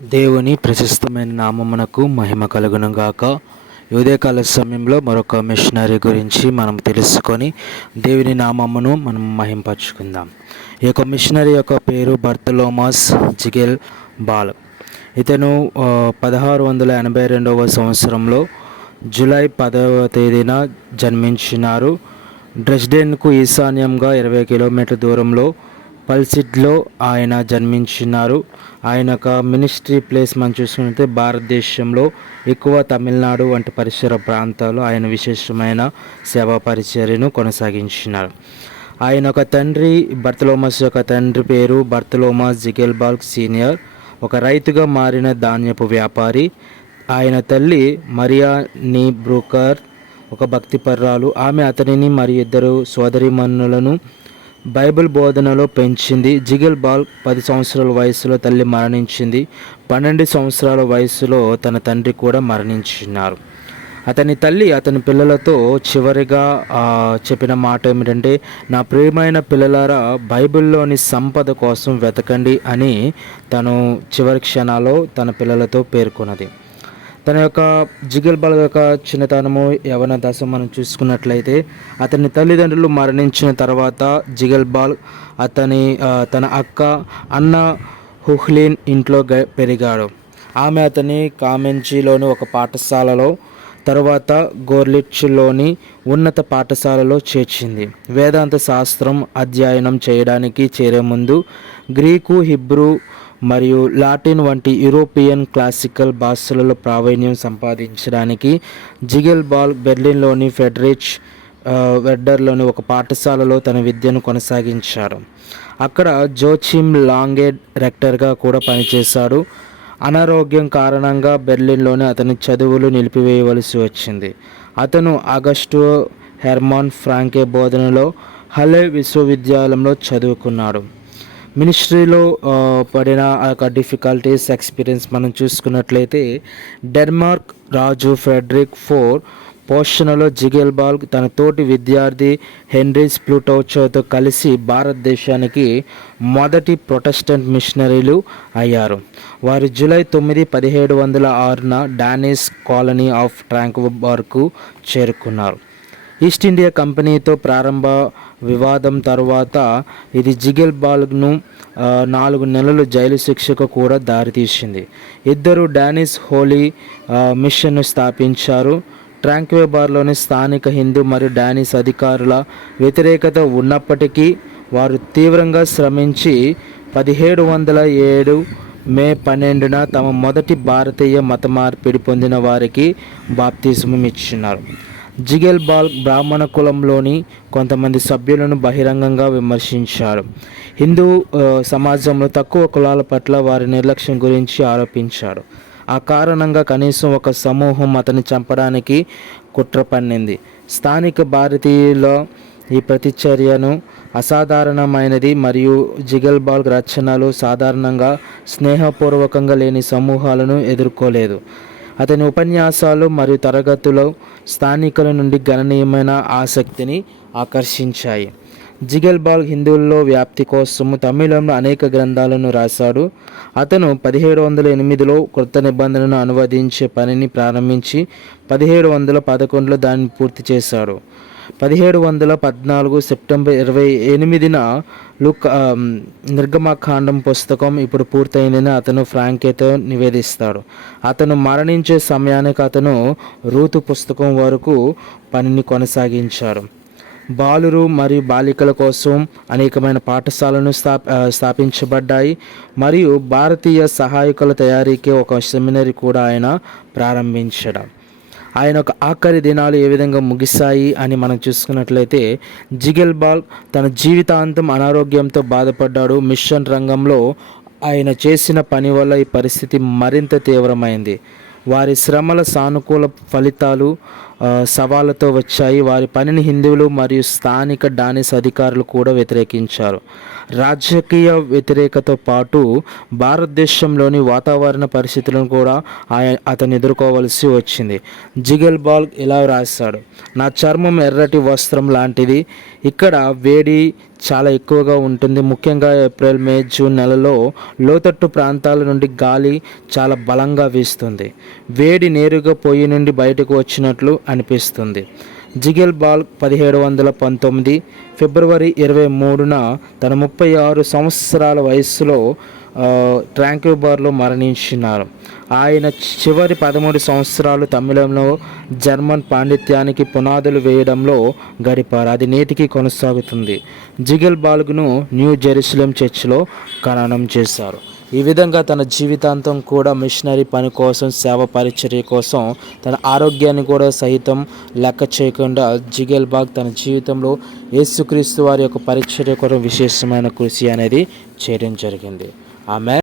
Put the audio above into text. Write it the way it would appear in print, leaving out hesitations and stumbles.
దేవుని ప్రశస్తమైన నామమునకు మహిమ కలుగును గాక. ఉదయకాల సమయంలో మరొక మిషనరీ గురించి మనం తెలుసుకొని దేవుని నామమును మనం మహింపరచుకుందాం. ఈ యొక్క మిషనరీ యొక్క పేరు బర్తలోమాస్ జిగెల్ బాల్. ఇతను 1682 సంవత్సరంలో జూలై 10వ తేదీన జన్మించినారు. డ్రెస్డెన్కు ఈశాన్యంగా 20 కిలోమీటర్ల దూరంలో పల్సిడ్లో ఆయన జన్మించినారు. ఆయన యొక్క మినిస్ట్రీ ప్లేస్ మనం చూసుకుంటే భారతదేశంలో ఎక్కువ తమిళనాడు వంటి పరిసర ప్రాంతాల్లో ఆయన విశేషమైన సేవా పరిచర్యను కొనసాగించినారు. ఆయన యొక్క తండ్రి బర్తలోమస్ యొక్క తండ్రి పేరు బర్తలోమాస్ జిగెల్బాల్క్ సీనియర్, ఒక రైతుగా మారిన ధాన్యపు వ్యాపారి. ఆయన తల్లి మరియా నీ బ్రూకర్, ఒక భక్తిపర్రాలు. ఆమె అతనిని మరియు ఇద్దరు సోదరీమణులను బైబిల్ బోధనలో పెంచింది. జిగెల్ బాల్ 10 సంవత్సరాల వయసులో తల్లి మరణించింది. 12 సంవత్సరాల వయసులో తన తండ్రి కూడా మరణించినారు. అతని తల్లి అతని పిల్లలతో చివరిగా చెప్పిన మాట ఏమిటంటే, నా ప్రియమైన పిల్లలారా, బైబిల్లోని సంపద కోసం వెతకండి అని తను చివరి క్షణాల్లో తన పిల్లలతో పేర్కొన్నది. తన యొక్క జిగెల్ బాల్ యొక్క చిన్నతనము యవన దశ మనం చూసుకున్నట్లయితే, అతని తల్లిదండ్రులు మరణించిన తర్వాత జిగెల్ బాల్ తన అక్క అన్న హుహ్లిన్ ఇంట్లో పెరిగాడు. ఆమె అతని కామెంజీలోని ఒక పాఠశాలలో, తర్వాత గోర్లిచ్లోని ఉన్నత పాఠశాలలో చేర్చింది. వేదాంత శాస్త్రం అధ్యయనం చేయడానికి చేరే ముందు గ్రీకు, హిబ్రూ మరియు లాటిన్ వంటి యూరోపియన్ క్లాసికల్ భాషలలో ప్రావీణ్యం సంపాదించడానికి జిగెల్ బాల్ బెర్లిన్లోని ఫెడరిచ్ వెడ్డర్లోని ఒక పాఠశాలలో తన విద్యను కొనసాగించాడు. అక్కడ జోచిమ్ లాంగే రెక్టర్గా కూడా పనిచేశాడు. అనారోగ్యం కారణంగా బెర్లిన్లోని అతని చదువులు నిలిపివేయవలసి వచ్చింది. అతను ఆగస్టు హెర్మాన్ ఫ్రాంకే బోధనలో హలే విశ్వవిద్యాలయంలో చదువుకున్నాడు. మినిస్ట్రీలో పడిన ఆ యొక్క డిఫికల్టీస్ ఎక్స్పీరియన్స్ మనం చూసుకున్నట్లయితే, డెన్మార్క్ రాజు ఫ్రెడరిక్ IV పోషణలో జిగెల్ బాల్ తన తోటి విద్యార్థి హెన్రీస్ ప్లూటోచోతో కలిసి భారతదేశానికి మొదటి ప్రొటెస్టెంట్ మిషనరీలు అయ్యారు. వారు జూలై 9, 1706న డానిష్ కాలనీ ఆఫ్ ట్రాంక్బర్గ్కు చేరుకున్నారు. ఈస్ట్ ఇండియా కంపెనీతో ప్రారంభ వివాదం తర్వాత ఇది జిగెల్ బాల్ను 4 నెలలు జైలు శిక్షకు కూడా దారితీసింది. ఇద్దరు డానిష్ హోలీ మిషన్ను స్థాపించారు. ట్రాంక్బర్గ్లోని స్థానిక హిందూ మరియు డానిష్ అధికారుల వ్యతిరేకత ఉన్నప్పటికీ వారు తీవ్రంగా శ్రమించి 1707 మే 12న తమ మొదటి భారతీయ మత మార్పిడి పొందిన వారికి బాప్తిజం ఇచ్చినారు. జిగెల్ బాల్ బ్రాహ్మణ కులంలోని కొంతమంది సభ్యులను బహిరంగంగా విమర్శించాడు. హిందూ సమాజంలో తక్కువ కులాల పట్ల వారి నిర్లక్ష్యం గురించి ఆరోపించాడు. ఆ కారణంగా కనీసం ఒక సమూహం అతన్ని చంపడానికి కుట్ర పన్నింది. స్థానిక భారతీయుల ఈ ప్రతిచర్యను అసాధారణమైనది మరియు జిగెల్ బాల్ రచనలు సాధారణంగా స్నేహపూర్వకంగా లేని సమూహాలను ఎదుర్కోలేదు. అతని ఉపన్యాసాలు మరియు తరగతులు స్థానికుల నుండి గణనీయమైన ఆసక్తిని ఆకర్షించాయి. జిగెల్ బాల్ హిందువుల్లో వ్యాప్తి కోసం తమిళంలో అనేక గ్రంథాలను రాశాడు. అతను 1708లో కొత్త నిబంధనను అనువదించే పనిని ప్రారంభించి 1711లో దాన్ని పూర్తి చేశాడు. 1714 సెప్టెంబర్ 28న నిర్గమకాండం పుస్తకం ఇప్పుడు పూర్తయిందని అతను ఫ్రాంకేతో నివేదిస్తాడు. అతను మరణించే సమయానికి అతను రూతు పుస్తకం వరకు పనిని కొనసాగించారు. బాలురు మరియు బాలికల కోసం అనేకమైన పాఠశాలను స్థాపించబడ్డాయి మరియు భారతీయ సహాయకుల తయారీకి ఒక సెమినరీ కూడా ఆయన ప్రారంభించడం. ఆయన ఒక ఆఖరి దినాలు ఏ విధంగా ముగిశాయి అని మనం చూసుకున్నట్లయితే, జిగెల్ బాల్ తన జీవితాంతం అనారోగ్యంతో బాధపడ్డాడు. మిషన్ రంగంలో ఆయన చేసిన పని వల్ల ఈ పరిస్థితి మరింత తీవ్రమైంది. వారి శ్రమల సానుకూల ఫలితాలు సవాళ్ళతో వచ్చాయి. వారి పనిని హిందువులు మరియు స్థానిక డానిస్ అధికారులు కూడా వ్యతిరేకించారు. రాజకీయ వ్యతిరేకతతో పాటు భారతదేశంలోని వాతావరణ పరిస్థితులను కూడా అతను ఎదుర్కోవలసి వచ్చింది. జిగల్ బాల్ ఇలా రాశాడు: నా చర్మం ఎర్రటి వస్త్రం లాంటిది. ఇక్కడ వేడి చాలా ఎక్కువగా ఉంటుంది. ముఖ్యంగా ఏప్రిల్, మే, జూన్ నెలలో లోతట్టు ప్రాంతాల నుండి గాలి చాలా బలంగా వీస్తుంది. వేడి నేరుగా పొయ్యి నుండి బయటకు వచ్చినట్లు అనిపిస్తుంది. జిగల్ బాల్ 1719 ఫిబ్రవరి 23న తన 36 సంవత్సరాల వయస్సులో ట్రాంక్యూబార్లో మరణించినారు. ఆయన చివరి 13 సంవత్సరాలు తమిళంలో జర్మన్ పాండిత్యానికి పునాదులు వేయడంలో గడిపారు. అది నేటికి కొనసాగుతుంది. జిగల్ బాల్ను న్యూ జెరూసలేం చర్చిలో ఖననం చేశారు. ఈ విధంగా తన జీవితాంతం కూడా మిషనరీ పని కోసం, సేవ పరిచర్య కోసం, తన ఆరోగ్యాన్ని కూడా సైతం లెక్క చేయకుండా జిగల్ బాల్ తన జీవితంలో యేసుక్రీస్తు వారి యొక్క పరిచర్య కొరకు విశేషమైన కృషి అనేది చేయడం జరిగింది. ఆమె